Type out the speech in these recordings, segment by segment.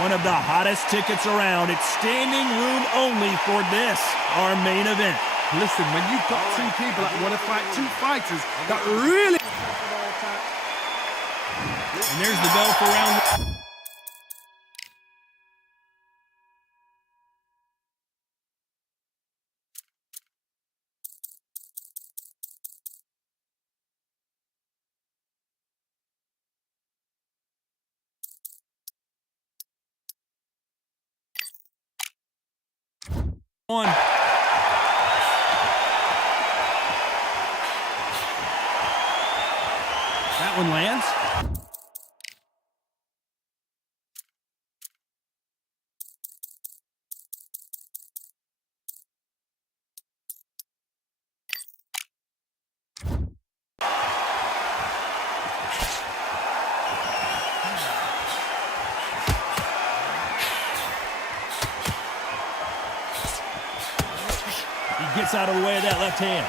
One of the hottest tickets around. It's standing room only for this, our main event. Listen, when you've got two people that want to fight two fighters that really... And there's the bell for round... One. That one lands. He gets out of the way of that left hand.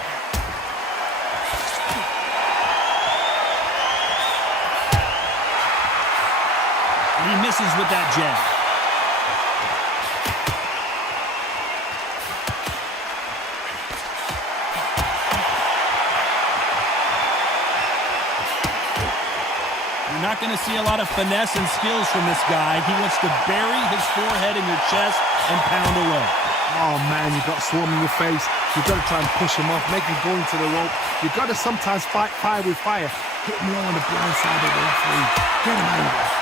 And he misses with that jab. You're not going to see a lot of finesse and skills from this guy. He wants to bury his forehead in your chest and pound away. Oh, man, you've got swarm in your face. You've got to try and push him off, make him go into the rope. You've got to sometimes fight fire with fire. Hit him low on the blind side of the referee. Get him out of there.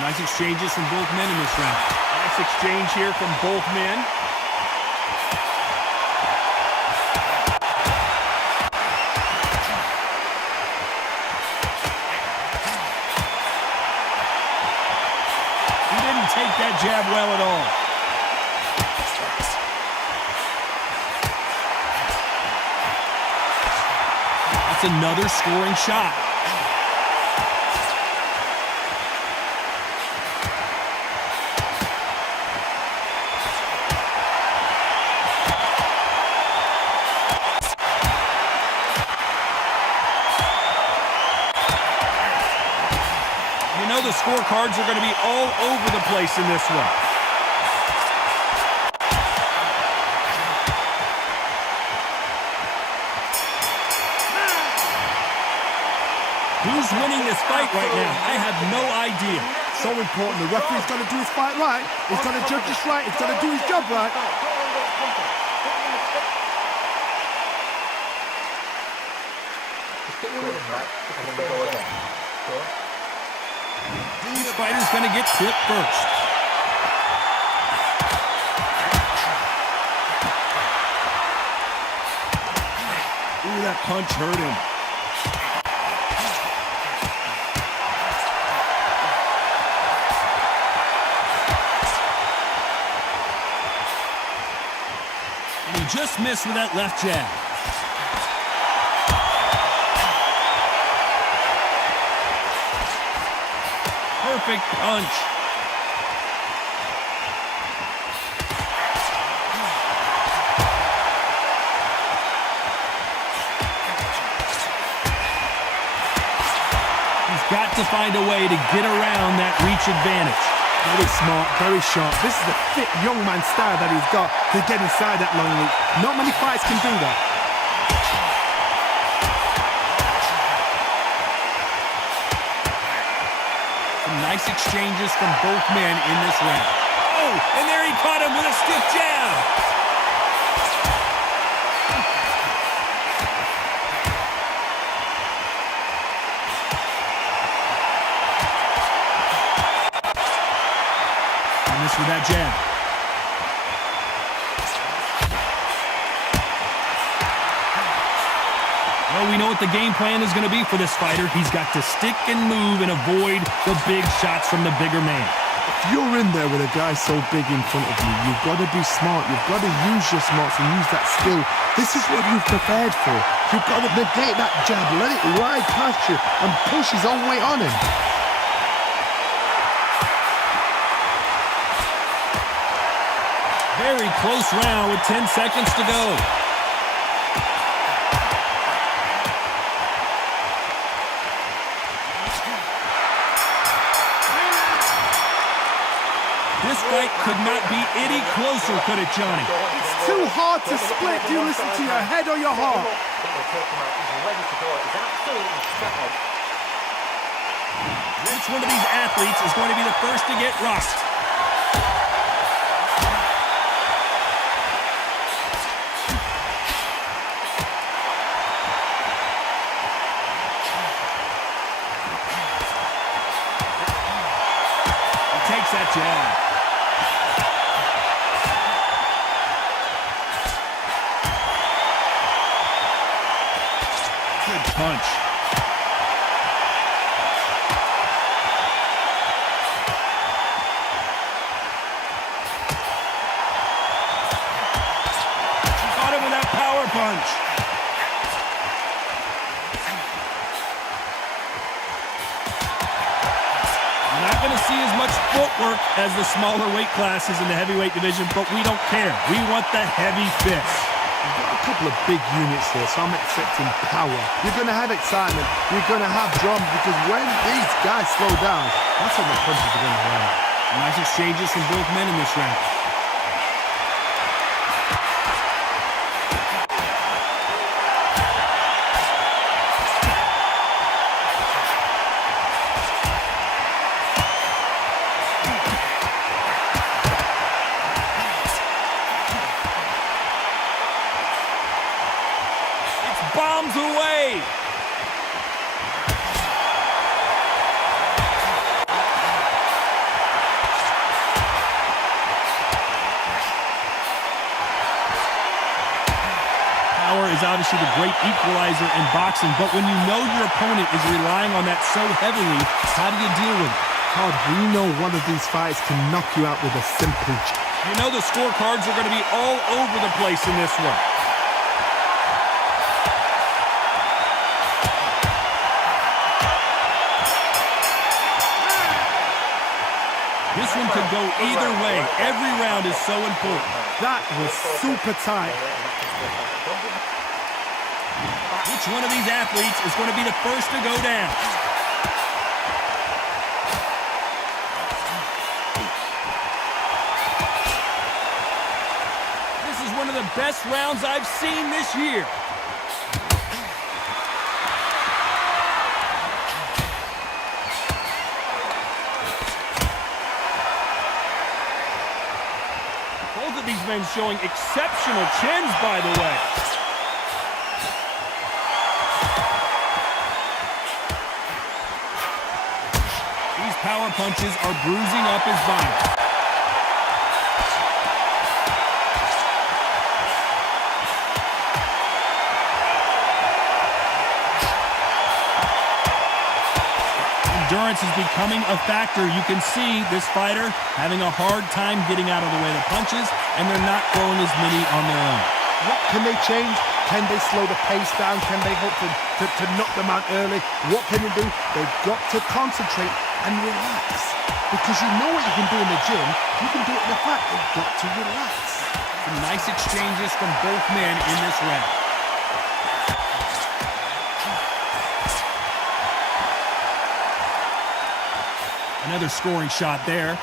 Nice exchanges from both men in this round. Nice exchange here from both men. He didn't take that jab well at all. That's another scoring shot. The scorecards are going to be all over the place in this one. Who's winning this fight right now? I have no idea. So important. The referee's got to do his fight right. He's got to judge this right. He's got to do his job right. Each fighter's going to get clipped first. Ooh, that punch hurt him. And he just missed with that left jab. Perfect punch. He's got to find a way to get around that reach advantage. Very smart, very sharp. This is a fit young man style that he's got to get inside that long reach. Not many fights can do that. Nice exchanges from both men in this round. Oh, and there he caught him with a stiff jab. And this with that jab. Well, we know what the game plan is going to be for this fighter. He's got to stick and move and avoid the big shots from the bigger man. you're in there with a guy so big in front of you, you've got to be smart. You've got to use your smarts and use that skill. This is what you've prepared for. You've got to negate that jab, let it ride past you and push his own weight on him. Very close round with 10 seconds to go. This fight could not be any closer, could it, Johnny? It's too hard to split. Do you listen to your head or your heart? Which one of these athletes is going to be the first to get rocked? He takes that jab. Good punch. Caught him with that power punch. You're not going to see as much footwork as the smaller weight classes in the heavyweight division, but we don't care. We want the heavy fists. You've got a couple of big units here, so I'm expecting power. You're going to have excitement. You're going to have drama, because when these guys slow down, that's when the punches are going to land. Nice exchanges from both men in this round. Bombs away. Power is obviously the great equalizer in boxing, but when you know your opponent is relying on that so heavily, how do you deal with it? Todd, we know one of these fights can knock you out with a simple jab. You know the scorecards are going to be all over the place in this one. This one could go either way. Every round is so important. That was super tight. Which one of these athletes is going to be the first to go down? This is one of the best rounds I've seen this year. Both of these men showing exceptional chins, by the way. These power punches are bruising up his body. Endurance is becoming a factor. You can see this fighter having a hard time getting out of the way of the punches, and they're not throwing as many on their own. What can they change? Can they slow the pace down? Can they hope to knock them out early? What can they do? They've got to concentrate and relax. Because you know what you can do in the gym, you can do it in the fight. They've got to relax. Some nice exchanges from both men in this round. Another scoring shot there.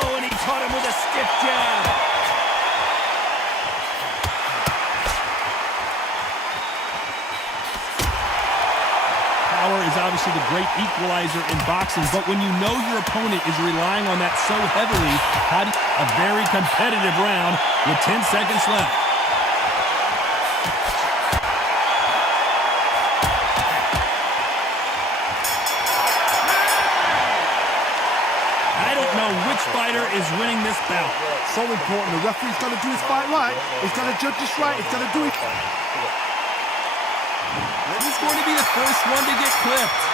Oh, and he caught him with a stiff jab. Power is obviously the great equalizer in boxing, but when you know your opponent is relying on that so heavily, how do you... A very competitive round with 10 seconds left. I don't know which fight fighter is winning this bout. So important. The referee's got to do his fight right. He's got to judge this right. He's got to do it. This is going to be the first one to get clipped.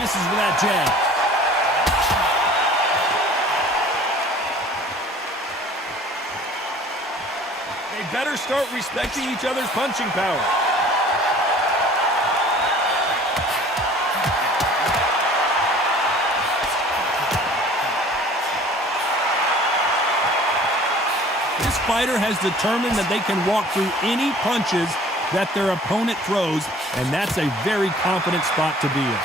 Misses with that jab. They better start respecting each other's punching power. This fighter has determined that they can walk through any punches that their opponent throws, and that's a very confident spot to be in.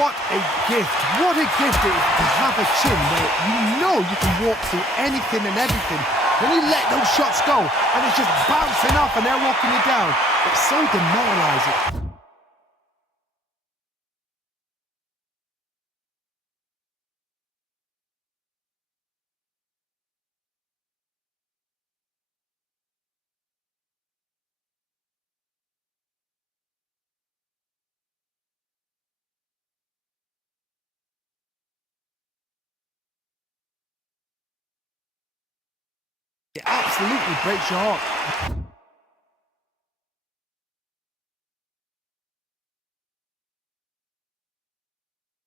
What a gift. What a gift it is to have a chin where you know you can walk through anything and everything. When you let those shots go and it's just bouncing off and they're walking you down, it's so demoralizing. It absolutely breaks your heart.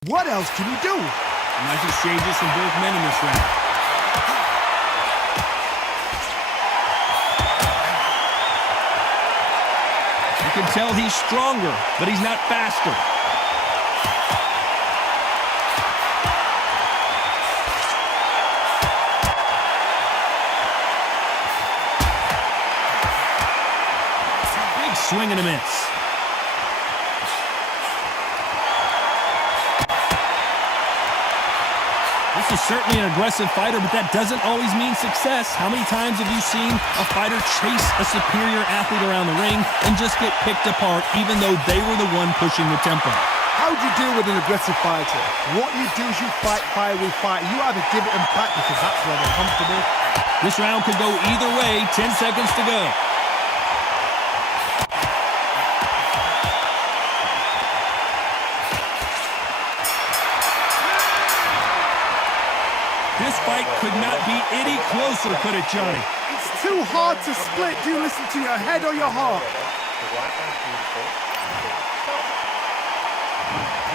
What else can you do? Nice exchanges from both men in this round. You can tell he's stronger, but he's not faster. Swing and a miss. This is certainly an aggressive fighter, but that doesn't always mean success. How many times have you seen a fighter chase a superior athlete around the ring and just get picked apart even though they were the one pushing the tempo? How do you deal with an aggressive fighter? What you do is you fight fire with fight. You either give it them back because that's where they're comfortable. This round could go either way. 10 seconds to go. This fight could not be any closer, could it, Johnny? It's too hard to split. Do you listen to your head or your heart?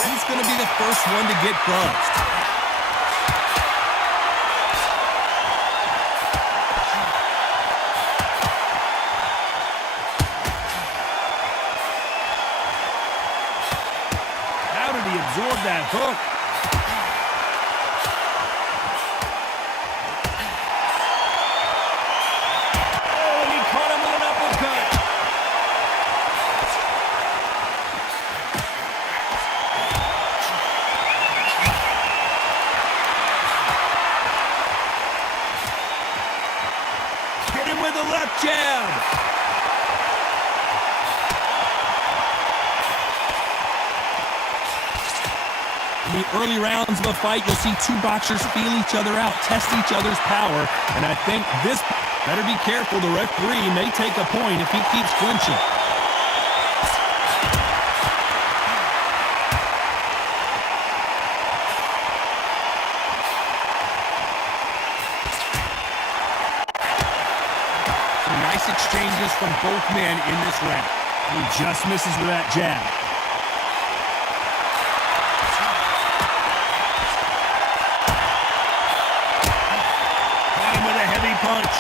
Who's going to be the first one to get buzzed? How did he absorb that hook? With a left jab. In the early rounds of a fight, you'll see two boxers feel each other out, test each other's power, and I think this better be careful. The referee may take a point if he keeps clinching. Exchanges from both men in this round. He just misses with that jab. Got him with a heavy punch.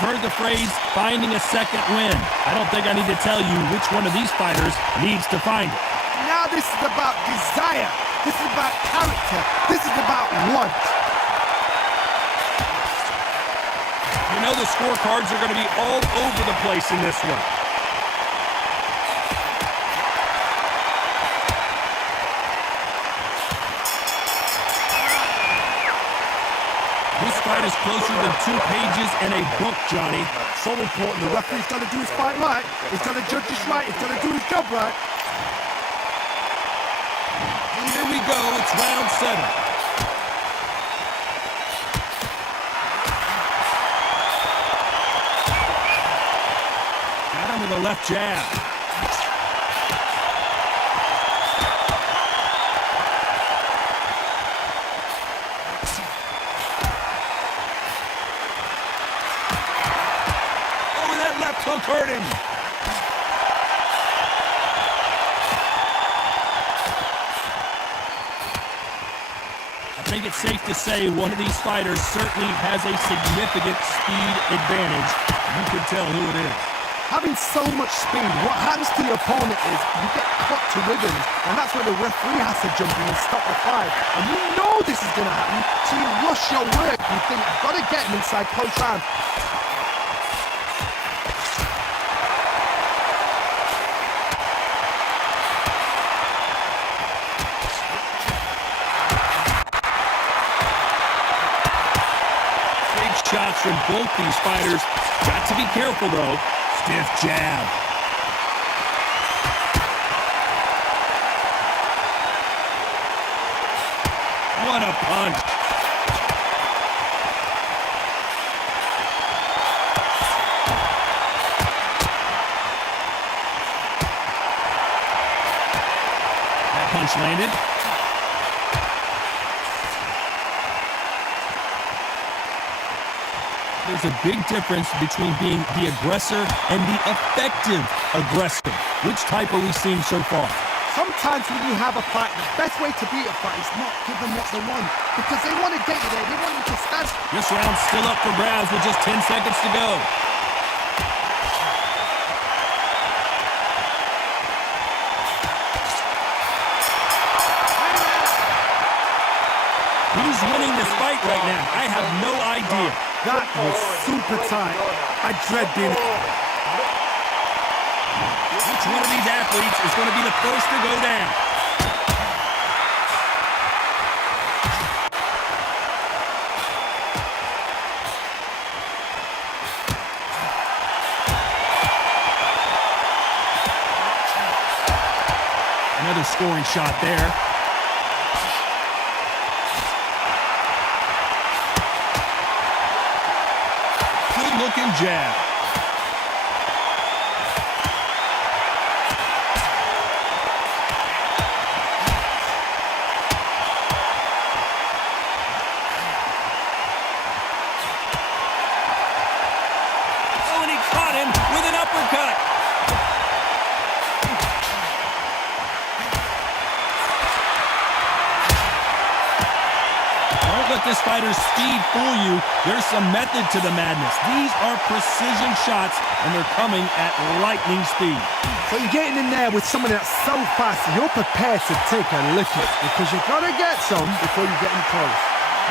Heard the phrase, finding a second win. I don't think I need to tell you which one of these fighters needs to find it. Now this is about desire. This is about character. This is about want. You know the scorecards are going to be all over the place in this one. This fight is closer than 2 pages and a book, Johnny. So important. The referee's got to do his fight right. He's got to judge this right. He's got to do his job right. Here we go. It's round 7. Got him with a left jab. Oh, that left hook hurt him. I think it's safe to say one of these fighters certainly has a significant speed advantage. You can tell who it is. Having so much speed, what happens to your opponent is you get cut to ribbons, and that's where the referee has to jump in and stop the fight. And you know this is going to happen, so you rush your work. You think, I've got to get him inside close round. Big shots from both these fighters. Got to be careful, though. Stiff jab. What a punch. That punch landed. There's a big difference between being the aggressor and the effective aggressor. Which type are we seeing so far? Sometimes when you have a fight, the best way to beat a fight is not give them what they want. Because they want to get you there. They want you to stand. This round's still up for grabs with just 10 seconds to go. Who's winning this fight right now? I have no idea. That was super tight. I dread being... Which one of these athletes is going to be the first to go down? Another scoring shot there. Good-looking jab. Oh, and he caught him with an uppercut. Don't let this fighter's speed fool you. There's some method to the madness. These are precision shots, and they're coming at lightning speed. So you're getting in there with someone that's so fast, you're prepared to take a licking because you've got to get some before you get in close.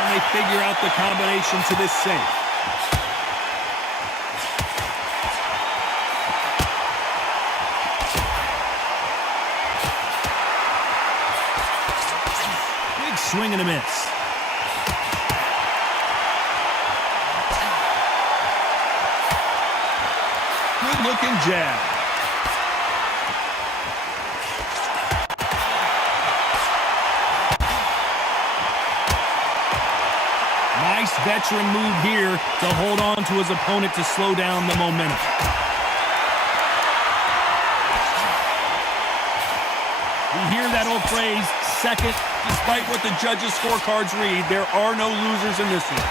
And they figure out the combination to this safe. Big swing and a miss. Good-looking jab. Nice veteran move here to hold on to his opponent to slow down the momentum. We hear that old phrase, second, despite what the judges' scorecards read, there are no losers in this one.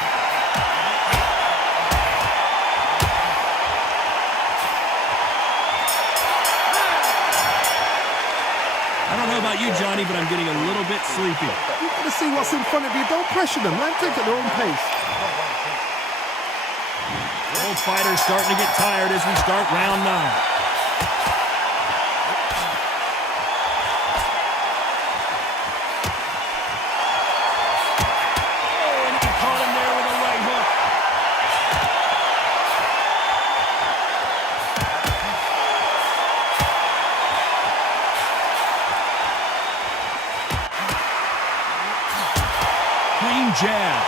I don't know about you, Johnny, but I'm getting a little bit sleepy. You've got to see what's in front of you. Don't pressure them. Let them take at their own pace. Both fighters starting to get tired as we start round 9. Jab.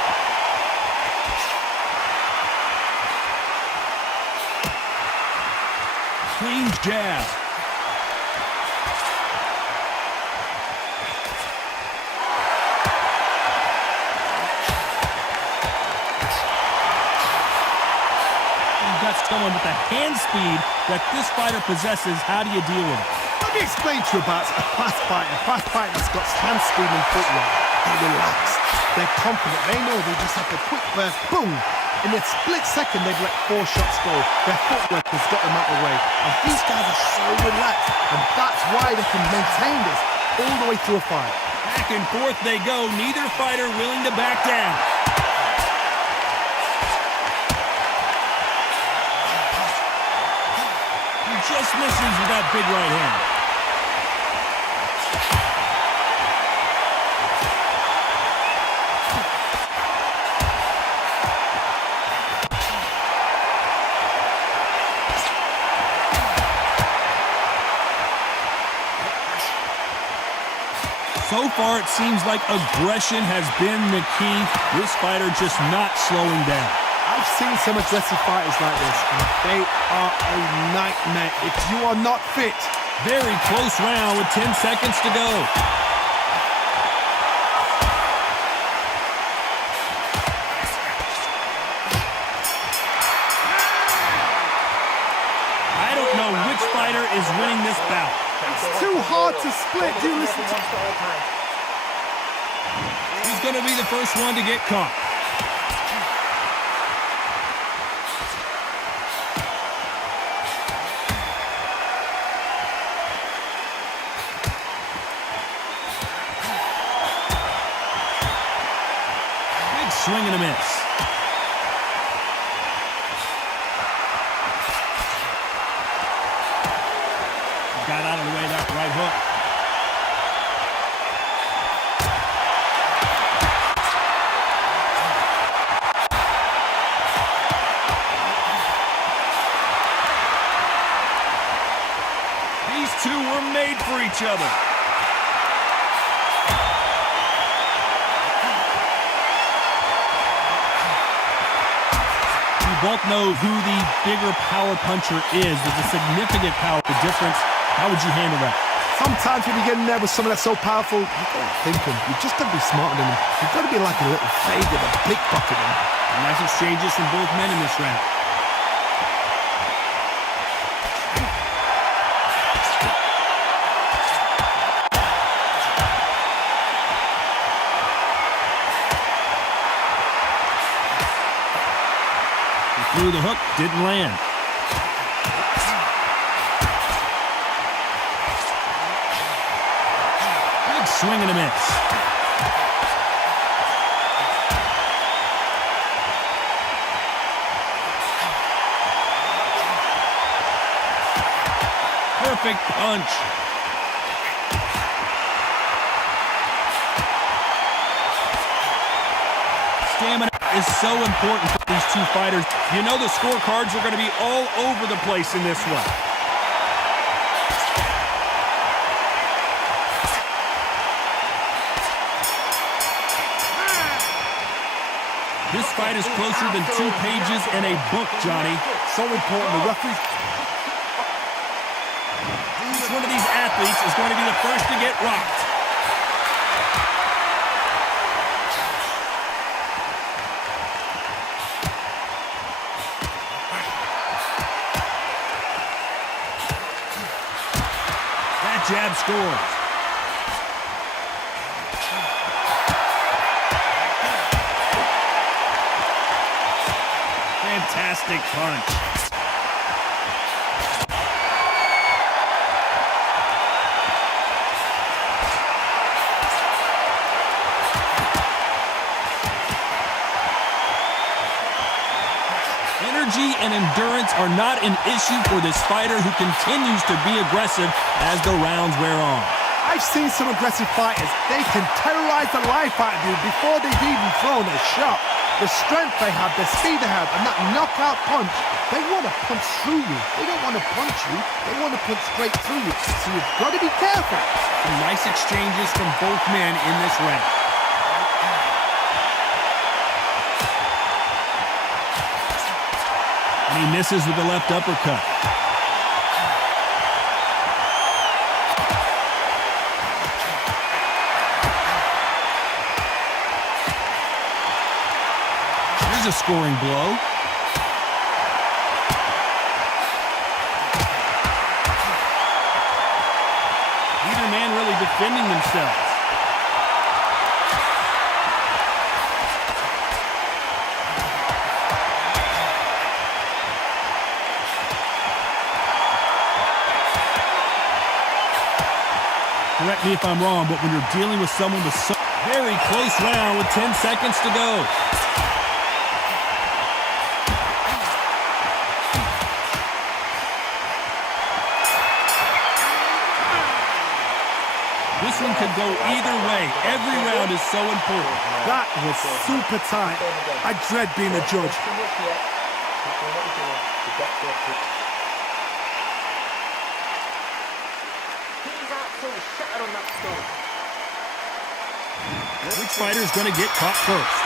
clean jab. You've got someone with the hand speed that this fighter possesses. How do you deal with it? Let me explain to you about a fast fighter. A fast fighter that's got hand speed and footwork. They're relaxed. They're confident. They know they just have a quick burst. Boom! In a split second, they've let 4 shots go. Their footwork has got them out of the way. And these guys are so relaxed. And that's why they can maintain this all the way through a fight. Back and forth they go. Neither fighter willing to back down. He just misses with that big right hand. So far, it seems like aggression has been the key. This fighter just not slowing down. I've seen some aggressive fighters like this, and they are a nightmare if you are not fit. Very close round with 10 seconds to go. I don't know which fighter is winning this bout. It's too hard to split. Do you listen to He's going to be the first one to get caught. Big swing and a miss. Got out of the way of that right hook. These two were made for each other. You both know who the bigger power puncher is. There's a significant power difference. How would you handle that? Sometimes when you get in there with someone that's so powerful, you've got to think them. You've just got to be smarter than them. You've got to be like a little Frazier, a pickpocket them. Nice exchanges from both men in this round. He threw the hook, didn't land. Swing and a miss. Perfect punch. Stamina is so important for these two fighters. You know the scorecards are going to be all over the place in this one. This fight is closer than 2 pages in a book, Johnny. So important. The referees. Each one of these athletes is going to be the first to get rocked. That jab scores. Fantastic punch. Energy and endurance are not an issue for this fighter who continues to be aggressive as the rounds wear on. I've seen some aggressive fighters. They can terrorize the life out of you before they've even thrown a shot. The strength they have, the speed they have, and that knockout punch, they want to punch through you. They don't want to punch you. They want to punch straight through you. So you've got to be careful. Some nice exchanges from both men in this round. And he misses with the left uppercut. There's a scoring blow. Neither man really defending themselves. Correct me if I'm wrong, but when you're dealing with someone with so very close round with 10 seconds to go. This one could go either way. Every round is so important. That was super tight. I dread being a judge. Which fighter is going to get caught first?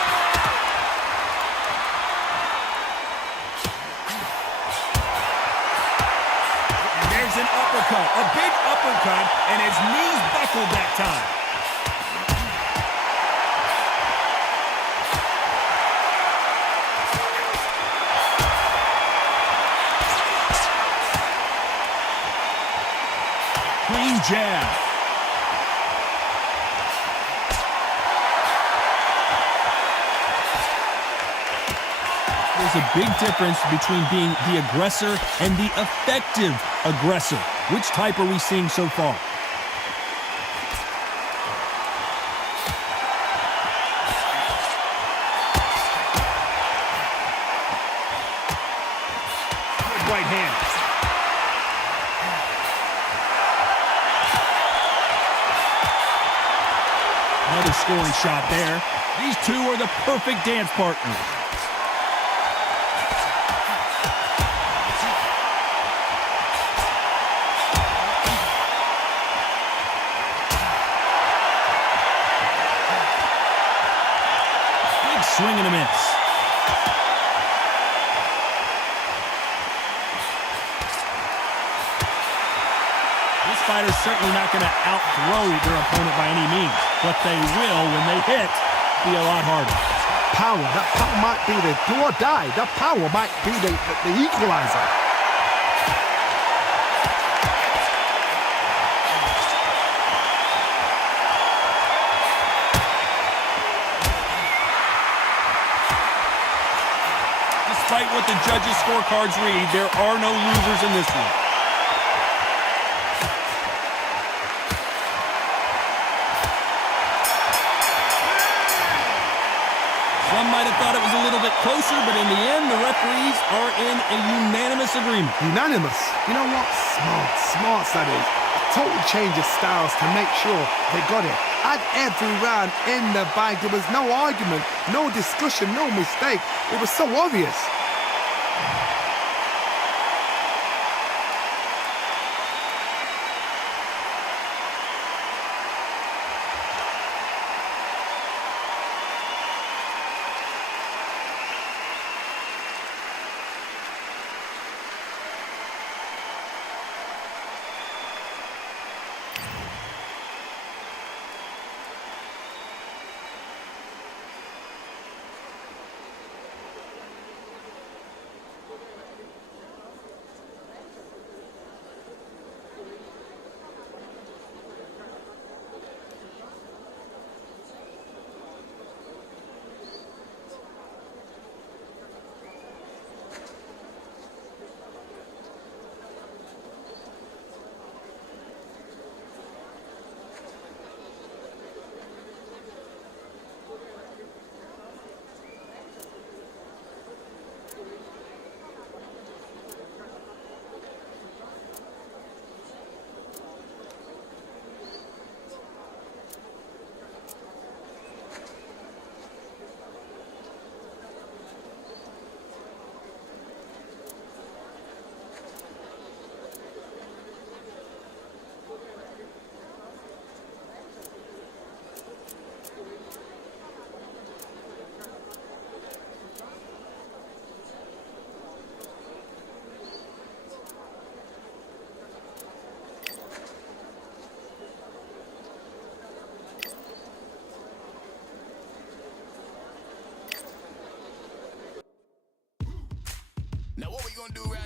And there's an uppercut, a big uppercut, and his knees buckled that time. Clean jab. There's a big difference between being the aggressor and the effective aggressor. Which type are we seeing so far? Good right hand. Another scoring shot there. These two are the perfect dance partners. Swing and a miss. This fighter's certainly not going to outthrow their opponent by any means, but they will, when they hit, be a lot harder. Power, that power might be the do or die. That power might be the equalizer. Despite what the judges' scorecards read, there are no losers in this one. Some might have thought it was a little bit closer, but in the end, the referees are in a unanimous agreement. Unanimous? You know what? Smart that is. Total change of styles to make sure they got it. At every round in the bag, there was no argument, no discussion, no mistake. It was so obvious. gon' do right.